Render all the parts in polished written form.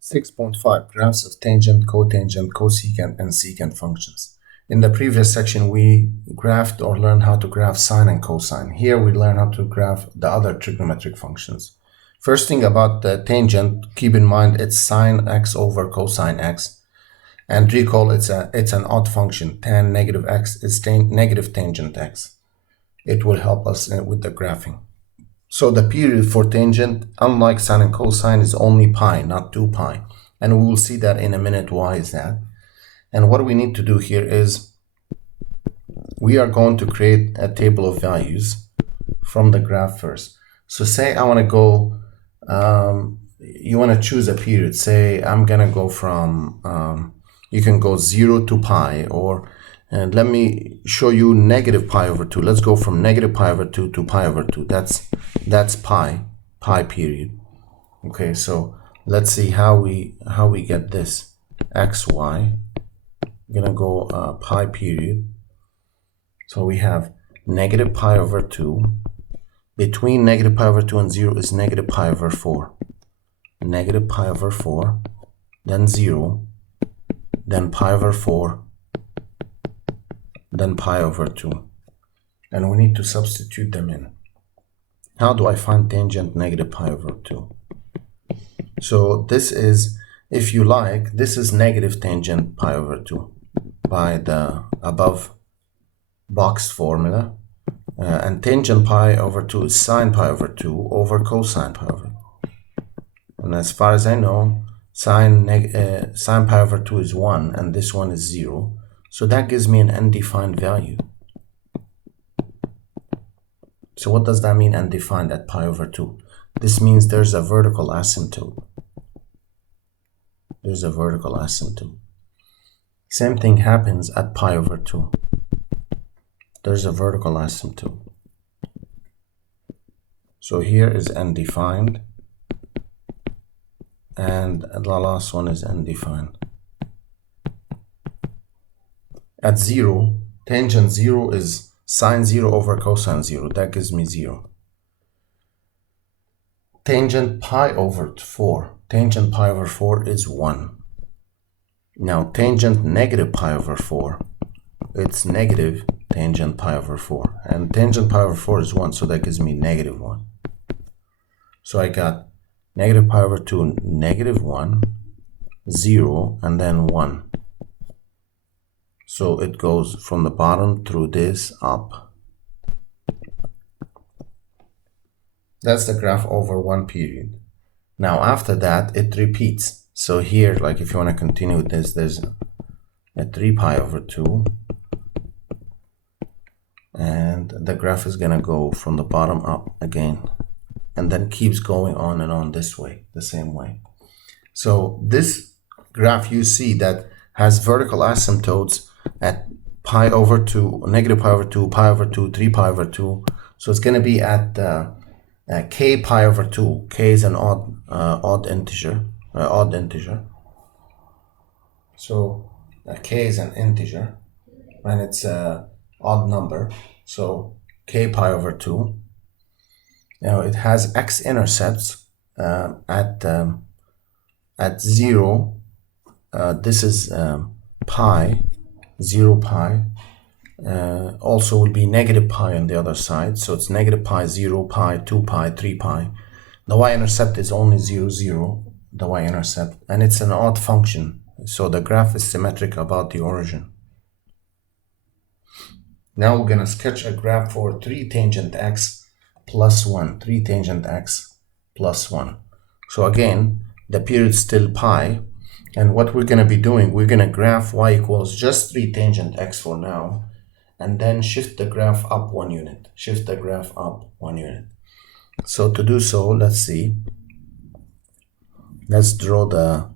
6.5 Graphs of tangent, cotangent, cosecant, and secant functions. In the previous section, we graphed or learned how to graph sine and cosine. Here we learn how to graph the other trigonometric functions. First thing about the tangent, keep in mind it's sine x over cosine x. And recall it's an odd function. Tan negative x is negative tangent x. It will help us with the graphing. So the period for tangent, unlike sine and cosine, is only pi, not 2 pi. And we will see that in a minute. Why is that? And what we need to do here is we are going to create a table of values from the graph first. So say I want to go, you want to choose a period. Say I'm going to go from, you can go 0 to pi, or and let me show you negative pi over 2. Let's go from negative pi over 2 to pi over 2. That's pi period. Okay, so let's see how we get this. xy, I'm gonna go pi period. So we have negative pi over 2. Between negative pi over 2 and 0 is negative pi over 4. Negative pi over 4, then 0, then pi over 4, then pi over 2. And we need to substitute them in. How do I find tangent negative pi over 2? So this is, if you like, this is negative tangent pi over 2 by the above boxed formula. And tangent pi over 2 is sine pi over 2 over cosine pi over 2. And as far as I know, sine pi over 2 is 1 and this one is 0. So that gives me an undefined value. So what does that mean, undefined at pi over 2? This means there's a vertical asymptote. There's a vertical asymptote. Same thing happens at pi over 2. There's a vertical asymptote. So here is undefined, and the last one is undefined. At 0, tangent 0 is sine 0 over cosine 0. That gives me 0. Tangent pi over 4. Tangent pi over 4 is 1. Now tangent negative pi over 4. It's negative tangent pi over 4. And tangent pi over 4 is 1, so that gives me negative 1. So I got negative pi over 2, negative 1, 0, and then 1. So it goes from the bottom through this up. That's the graph over one period. Now after that, it repeats. So here, like if you want to continue with this, there's a 3 pi over 2. And the graph is going to go from the bottom up again. And then keeps going on and on this way, the same way. So this graph you see that has vertical asymptotes at pi over 2, negative pi over 2, pi over 2, 3 pi over 2. So it's going to be at k pi over 2. K is an odd integer. So k is an integer, and it's an odd number. So k pi over 2. Now it has x-intercepts at 0. This is pi. 0 pi, also will be negative pi on the other side. So it's negative pi, 0 pi, 2 pi, 3 pi. The y-intercept is only 0, 0, the y-intercept, and it's an odd function. So the graph is symmetric about the origin. Now we're going to sketch a graph for 3 tangent x plus 1. 3 tangent x plus 1. So again, the period is still pi. And what we're going to be doing, we're going to graph y equals just 3 tangent x for now, and then shift the graph up 1 unit. Shift the graph up 1 unit. So to do so, let's see. Let's draw the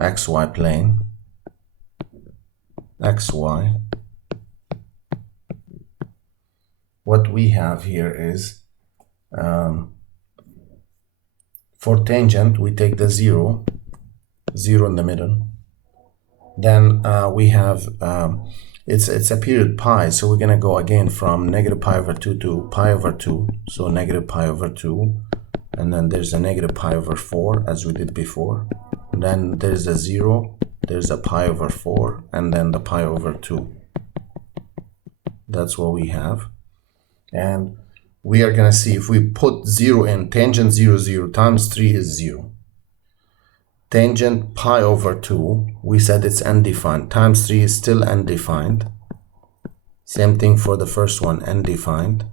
xy plane. Xy. What we have here is for tangent, we take the 0 in the middle. Then we have, it's a period pi, so we're going to go again from negative pi over 2 to pi over 2. So negative pi over 2, and then there's a negative pi over 4 as we did before. And then there's a 0, there's a pi over 4, and then the pi over 2. That's what we have. And we are going to see if we put 0 in, tangent 0, 0 times 3 is 0. Tangent pi over 2, we said it's undefined, times 3 is still undefined. Same thing for the first one, undefined.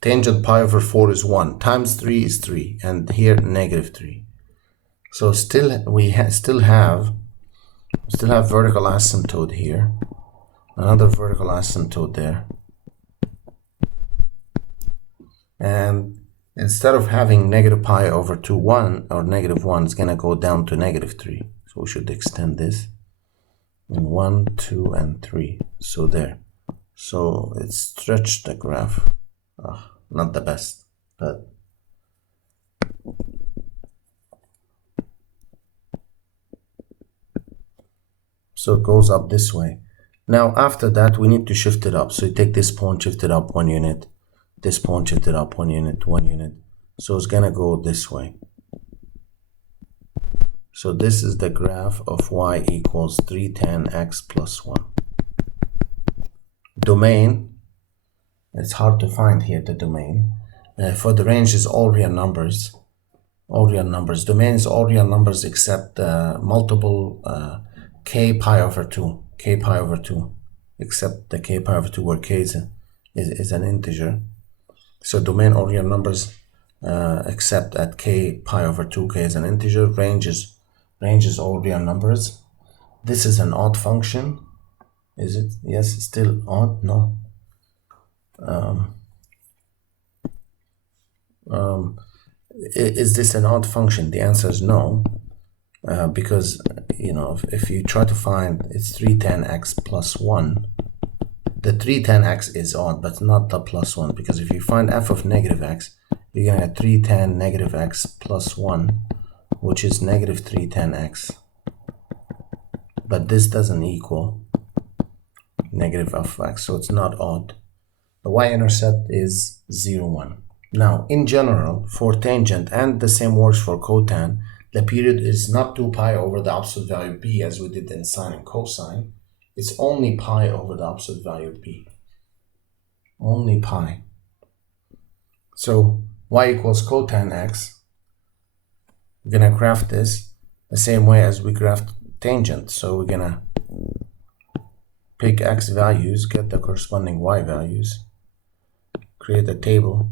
Tangent pi over 4 is 1, times 3 is 3, and here negative 3. So still we still have vertical asymptote here, another vertical asymptote there. And instead of having negative pi over 2, 1 or negative 1, it's going to go down to negative 3. So we should extend this in 1, 2, and 3. So there. So it stretched the graph. Not the best, but so it goes up this way. Now after that we need to shift it up. So you take this point, shift it up 1 unit, this point, shift it up 1 unit, 1 unit. So it's gonna go this way. So this is the graph of y equals 3 tan x plus 1. Domain, it's hard to find here the domain. For the range is all real numbers. All real numbers. Domain is all real numbers except multiple k pi over 2. K pi over 2. Except the k pi over 2 where k is an integer. So domain all real numbers except at k pi over 2, k is an integer. Range is all real numbers. This is an odd function. Is it? Yes, still odd? No. Is this an odd function? The answer is no, because you know if you try to find, it's 3 tan x plus 1. The 3 tan x is odd, but not the plus 1, because if you find f of negative x, you're gonna get 3 tan negative x plus 1, which is negative 3 tan x. But this doesn't equal negative f of x, so it's not odd. The y-intercept is 0, 1. Now, in general, for tangent, and the same works for cotan, the period is not 2 pi over the absolute value b as we did in sine and cosine. It's only pi over the absolute value b. Only pi. So, y equals cotan x. We're going to graph this the same way as we graphed tangent. So, we're going to pick x values, get the corresponding y values, create a table.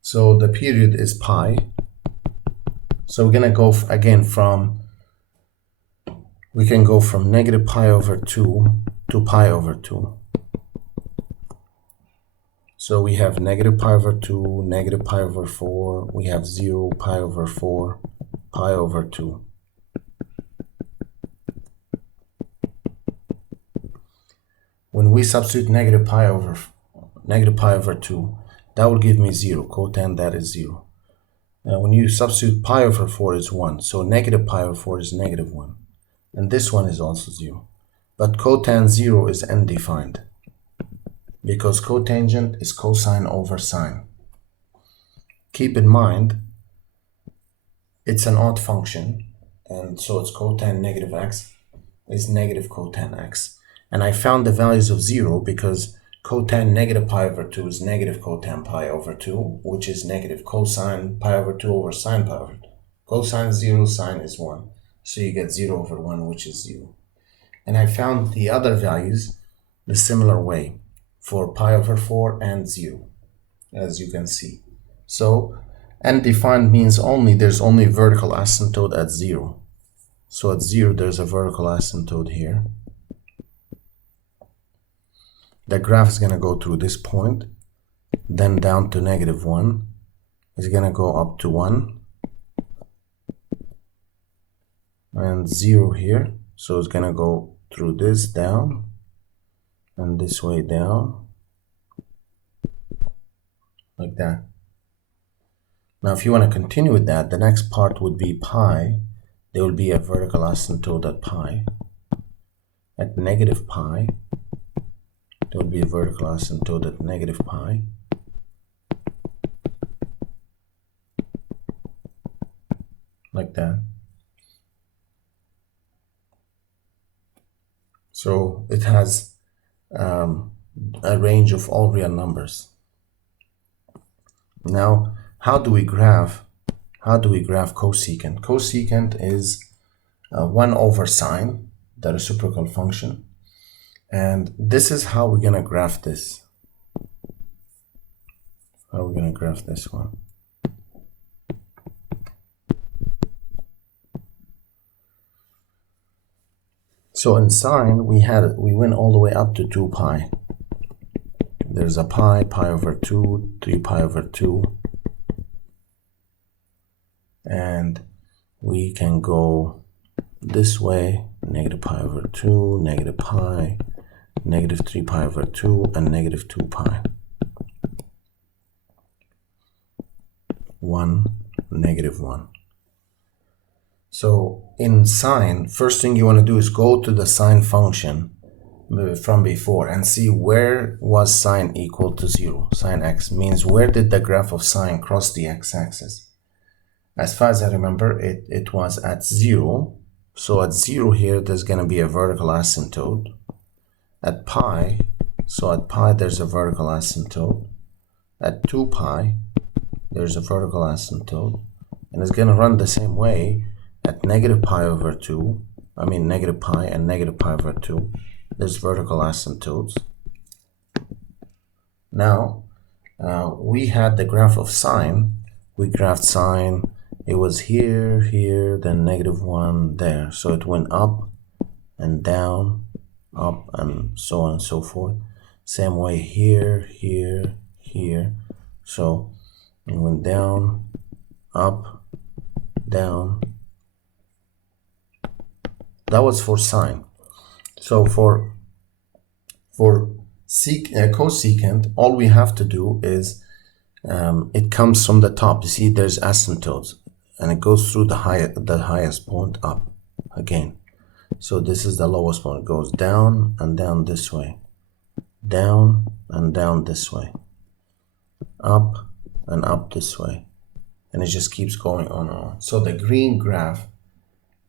So the period is pi. So we're gonna go again we can go from negative pi over 2 to pi over 2. So we have negative pi over 2, negative pi over 4, we have 0, pi over 4, pi over 2. When we substitute negative pi over 2, that will give me 0. Cotan, that is 0. Now when you substitute pi over 4 is 1. So negative pi over 4 is negative 1. And this one is also 0. But cotan 0 is undefined, because cotangent is cosine over sine. Keep in mind, it's an odd function, and so it's cotan negative x is negative cotan x. And I found the values of 0 because cotan negative pi over 2 is negative cotan pi over 2, which is negative cosine pi over 2 over sine pi over 2. Cosine 0, sine is 1. So you get 0 over 1, which is 0. And I found the other values the similar way for pi over 4 and 0, as you can see. So undefined means there's only vertical asymptote at 0. So at 0 there's a vertical asymptote here. The graph is going to go through this point, then down to negative 1. It's going to go up to 1 and 0 here. So it's going to go through this down and this way down, like that. Now if you want to continue with that, the next part would be pi. There will be a vertical asymptote at pi. At negative pi, there will be a vertical asymptote at negative pi. Like that. So it has a range of all real numbers. Now, how do we graph cosecant? Cosecant is 1 over sine, the reciprocal function. And this is how we're going to graph this. How are we going to graph this one? So in sine, we went all the way up to 2 pi. There's a pi over 2, 3 pi over 2. And we can go this way, negative pi over 2, negative pi, negative 3 pi over 2, and negative 2 pi. 1, negative 1. So in sine, first thing you want to do is go to the sine function from before and see where was sine equal to 0. Sine x means where did the graph of sine cross the x-axis. As far as I remember, it was at 0. So at 0 here, there's going to be a vertical asymptote. At pi, so at pi there's a vertical asymptote. At 2 pi, there's a vertical asymptote. And it's going to run the same way at negative pi over 2. I mean negative pi and negative pi over 2. There's vertical asymptotes. Now, we had the graph of sine. We graphed sine. It was here, here, then negative 1 there. So it went up and down, up and so on and so forth. Same way here, here, here. So it went down, up, down. That was for sine. So for cosecant, all we have to do is it comes from the top. You see, there's asymptotes, and it goes through the highest point up again. So this is the lowest point. It goes down and down this way, down and down this way, up and up this way, and it just keeps going on and on. So the green graph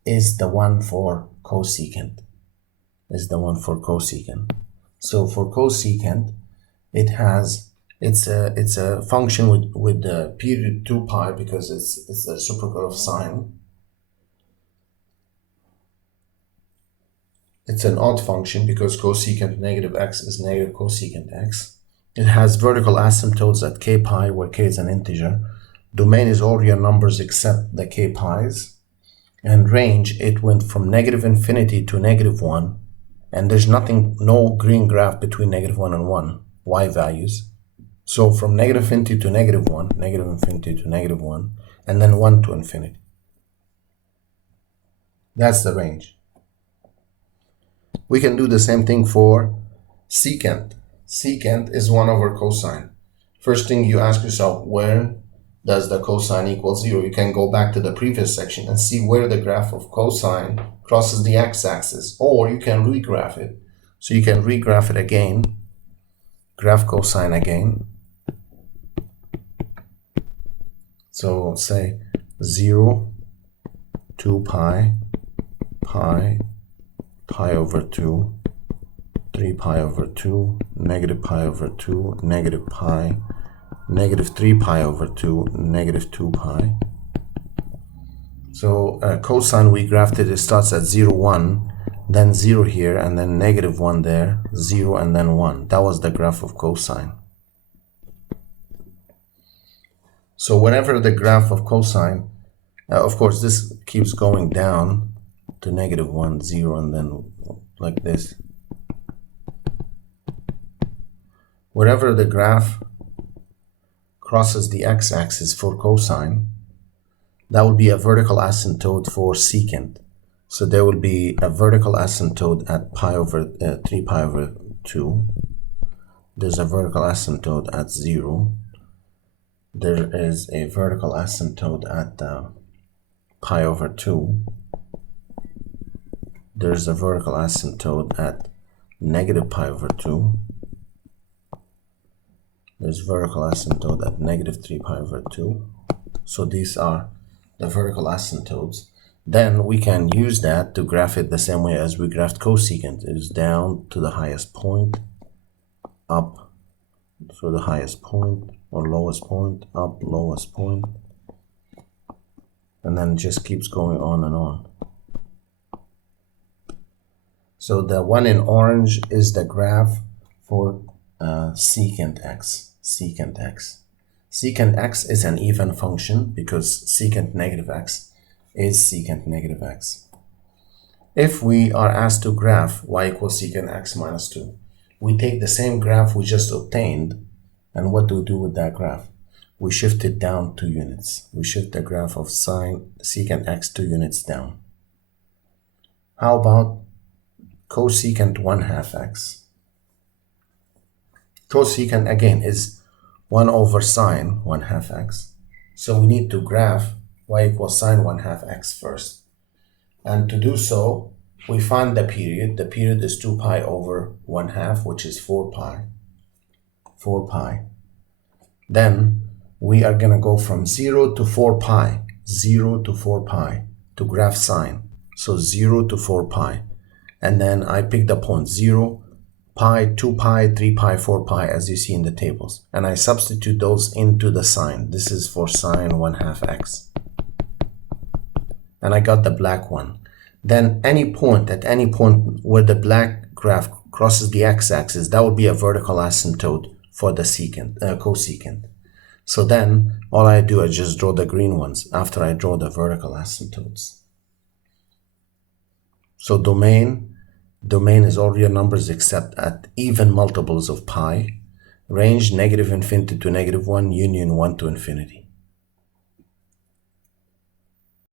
is the one for cosecant. So for cosecant, it's a function with the period 2 pi because it's the reciprocal of sine. It's an odd function because cosecant negative x is negative cosecant x. It has vertical asymptotes at k pi, where k is an integer. Domain is all real numbers except the k pi's. And range, it went from negative infinity to negative 1. And there's no green graph between negative 1 and 1, y values. So from negative infinity to negative 1, negative infinity to negative 1, and then 1 to infinity. That's the range. We can do the same thing for secant. Secant is 1 over cosine. First thing you ask yourself, where does the cosine equal 0? You can go back to the previous section and see where the graph of cosine crosses the x-axis, or you can regraph it. So you can regraph it again, graph cosine again. So say 0, 2 pi, pi, pi over 2, 3 pi over 2, negative pi over 2, negative pi, negative 3 pi over 2, negative 2 pi. So cosine, we graphed it. It starts at 0, 1, then 0 here, and then negative 1 there, 0, and then 1. That was the graph of cosine. So whenever the graph of cosine, of course, this keeps going down to negative 1, 0, and then like this. Wherever the graph crosses the x-axis for cosine, that would be a vertical asymptote for secant. So there will be a vertical asymptote at pi over 3 pi over 2. There's a vertical asymptote at 0. There is a vertical asymptote at pi over 2. There's a vertical asymptote at negative pi over 2. There's vertical asymptote at negative 3 pi over 2. So these are the vertical asymptotes. Then we can use that to graph it the same way as we graphed cosecant. It is down to the highest point, up to the highest point, or lowest point, up, lowest point, and then it just keeps going on and on. So the one in orange is the graph for secant x. Secant x. Secant x is an even function because secant negative x is secant negative x. If we are asked to graph y equals secant x minus 2, we take the same graph we just obtained, and what do we do with that graph? We shift it down 2 units. We shift the graph of sine secant x 2 units down. How about cosecant 1/2 x? Cosecant again is 1 over sine 1/2 x. So we need to graph y equals sine 1/2 x first. And to do so, we find the period. The period is 2 pi over 1/2, which is 4 pi. 4 pi. Then we are going to go from 0 to 4 pi. 0 to 4 pi to graph sine. So 0 to 4 pi. And then I pick the point 0, pi, 2 pi, 3 pi, 4 pi, as you see in the tables. And I substitute those into the sine. This is for sine 1/2 x. And I got the black one. Then at any point where the black graph crosses the x-axis, that would be a vertical asymptote for the cosecant. So then all I do is just draw the green ones after I draw the vertical asymptotes. So domain is all real numbers except at even multiples of pi. Range negative infinity to negative 1, union 1 to infinity.